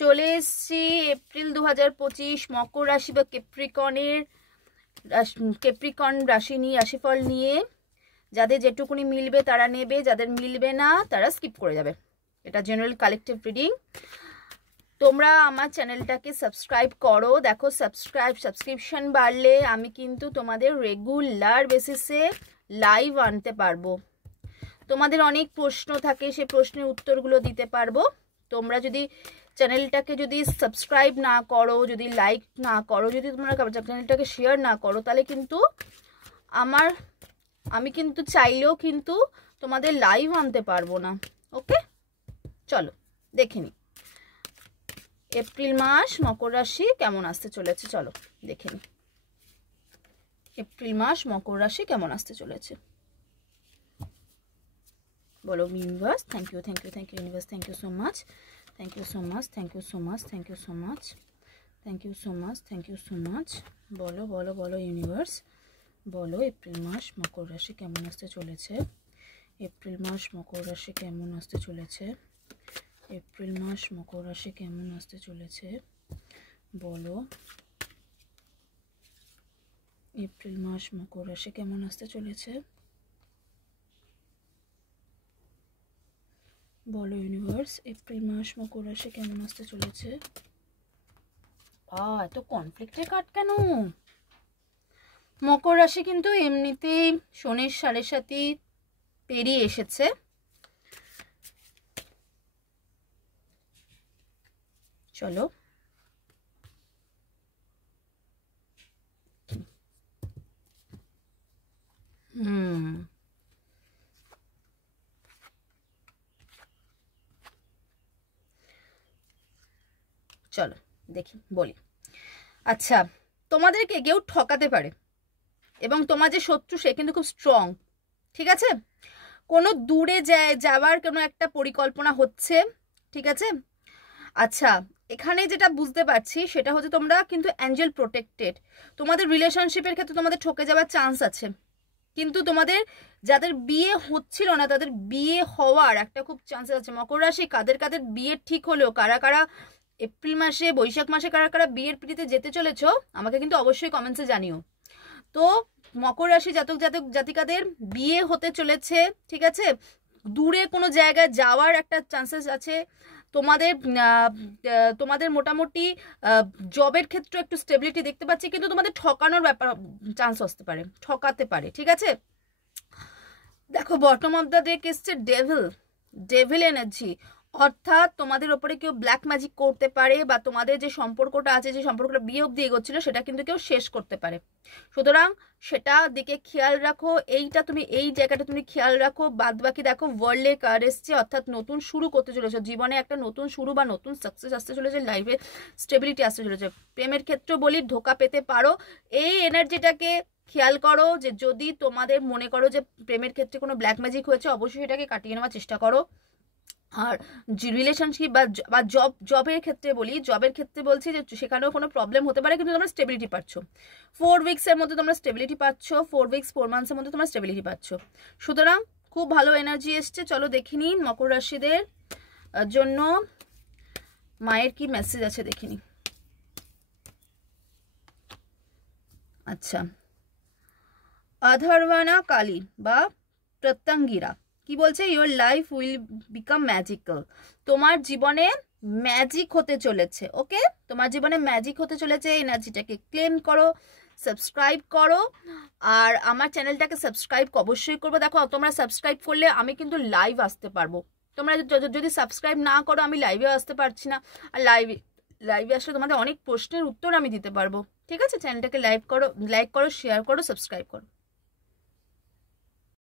চলে এসছি এপ্রিল 2025 মকর রাশি বা ক্যাপ্রিকন রাশি নিয়ে, রাশিফল নিয়ে। যাদের যেটুকুনি মিলবে তারা নেবে, যাদের মিলবে না তারা স্কিপ করে যাবে। এটা জেনারেল কালেকটিভ রিডিং। তোমরা আমার চ্যানেলটাকে সাবস্ক্রাইব করো। দেখো সাবস্ক্রিপশন বাড়লে আমি কিন্তু তোমাদের রেগুলার বেসিসে লাইভ আনতে পারবো। তোমাদের অনেক প্রশ্ন থাকে, সেই প্রশ্নের উত্তরগুলো দিতে পারবো। তোমরা যদি চ্যানেলটাকে যদি সাবস্ক্রাইব না করো, যদি লাইক না করো, যদি তোমরা চ্যানেলটাকে শেয়ার না করো, তাহলে কিন্তু আমি কিন্তু চাইলেও কিন্তু তোমাদের লাইভ আনতে পারবো না। ওকে, চলো দেখে নি এপ্রিল মাস মকর রাশি কেমন আসতে চলেছে। চলো দেখে নি এপ্রিল মাস মকর রাশি কেমন আসতে চলেছে। বলো universe. Thank you universe. Thank you so much. Thank you so much. Thank you so much. Thank you so much. Thank you so much. Thank you so much. বলো বলো বলো ইউনিভার্স, বলো এপ্রিল মাস মকর রাশি কেমন আসতে চলেছে। এপ্রিল মাস মকর রাশি কেমন আসতে চলেছে। এপ্রিল মাস মকর রাশি কেমন আসতে চলেছে। বলো এপ্রিল মাস মকর রাশি কেমন আসতে চলেছে। বলো ইউনিভার্স, এপ্রিল মাস মকর রাশি কেমন আসতে চলেছে। এত কনফ্লিক্টের কার্ড কেন? মকর রাশি কিন্তু এমনিতেই শনির 7.5 পেরিয়ে এসেছে। চলো চলো দেখি বলি। আচ্ছা, তোমাদেরকে কেউ ঠকাতে পারে এবং তোমার যে শত্রু সে কিন্তু খুব স্ট্রং। ঠিক আছে, কোনো দূরে যাওয়ার কোনো একটা পরিকল্পনা হচ্ছে। ঠিক আছে, আচ্ছা এখানে যেটা বুঝতে পারছি সেটা হচ্ছে তোমরা কিন্তু অ্যাঞ্জেল প্রোটেক্টেড। তোমাদের রিলেশনশিপের ক্ষেত্রে তোমাদের ঠকে যাওয়ার চান্স আছে, কিন্তু তোমাদের যাদের বিয়ে হচ্ছিল না তাদের বিয়ে হওয়ার একটা খুব চান্সেস আছে। মকর রাশি কাদের কাদের বিয়ে ঠিক হলেও, কারা কারা এপ্রিল মাসে বৈশাখ মাসে কারা কারা বিয়ের পিড়িতে যেতে চলেছ আমাকে কিন্তু অবশ্যই কমেন্টসে জানিও। তো মকর রাশি জাতিকাদের বিয়ে হতে চলেছে। ঠিক আছে, দূরে কোনো জায়গায় যাওয়ার একটা চান্সেস আছে। তোমাদের মোটামুটি জবের ক্ষেত্রে একটু স্টেবিলিটি দেখতে পাচ্ছি, কিন্তু তোমাদের ঠকানোর ব্যাপার চান্স আসতে পারে, ঠকাতে পারে। ঠিক আছে, দেখো বটম অফ দ্য ডেক এসছে ডেভিল এনার্জি, অর্থাৎ তোমাদের ওপরে কেউ ব্ল্যাক ম্যাজিক করতে পারে, বা তোমাদের যে সম্পর্কটা আছে, যে সম্পর্কটা বিয়ে অব্দি এগোচ্ছিল সেটা কিন্তু কেউ শেষ করতে পারে। সুতরাং সেটা দিকে খেয়াল রাখো। এই জায়গাটা তুমি খেয়াল রাখো। বাদ বাকি দেখো ওয়ার্ল্ডে কার্ড এসছে, অর্থাৎ নতুন শুরু করতে চলেছে জীবনে, একটা নতুন শুরু বা নতুন সাকসেস আসতে চলেছে, লাইফে স্টেবিলিটি আসতে চলেছে। প্রেমের ক্ষেত্রে বলি ধোকা পেতে পারো, এই এনার্জিটাকে খেয়াল করো। যে যদি তোমাদের মনে করো যে প্রেমের ক্ষেত্রে কোনো ব্ল্যাক ম্যাজিক হয়েছে, অবশ্যই এটাকে কাটিয়ে নেওয়ার চেষ্টা করো। আর রিলেশনশিপ বা জবের ক্ষেত্রে বলি, জবের ক্ষেত্রে বলছি যে সেখানেও কোনো প্রবলেম হতে পারে, কিন্তু তোমরা স্টেবিলিটি পাচ্ছ। 4 উইক্সের মধ্যে তোমরা স্টেবিলিটি পাচ্ছ, 4 মান্থসের মধ্যে তোমরা স্টেবিলিটি পাচ্ছ। সুতরাং খুব ভালো এনার্জি এসছে। চলো দেখিনি মকর রাশিদের জন্য মায়ের কি মেসেজ আছে দেখিনি। আচ্ছা, অধর্বানা কালী বা প্রত্যঙ্গিরা কি বলছে, your life will become magical. তোমার জীবনে ম্যাজিক হতে চলেছে। ওকে, তোমার জীবনে ম্যাজিক হতে চলেছে। এনার্জিটাকে ক্লেম করো, সাবস্ক্রাইব করো, আর আমার চ্যানেলটাকে সাবস্ক্রাইব অবশ্যই করবো। দেখো তোমরা সাবস্ক্রাইব করলে আমি কিন্তু লাইভ আসতে পারবো। তোমরা যদি সাবস্ক্রাইব না করো আমি লাইভেও আসতে পারছি না, আর লাইভে আসলে তোমাদের অনেক প্রশ্নের উত্তর আমি দিতে পারবো। ঠিক আছে, চ্যানেলটাকে লাইক করো, শেয়ার করো, সাবস্ক্রাইব করো।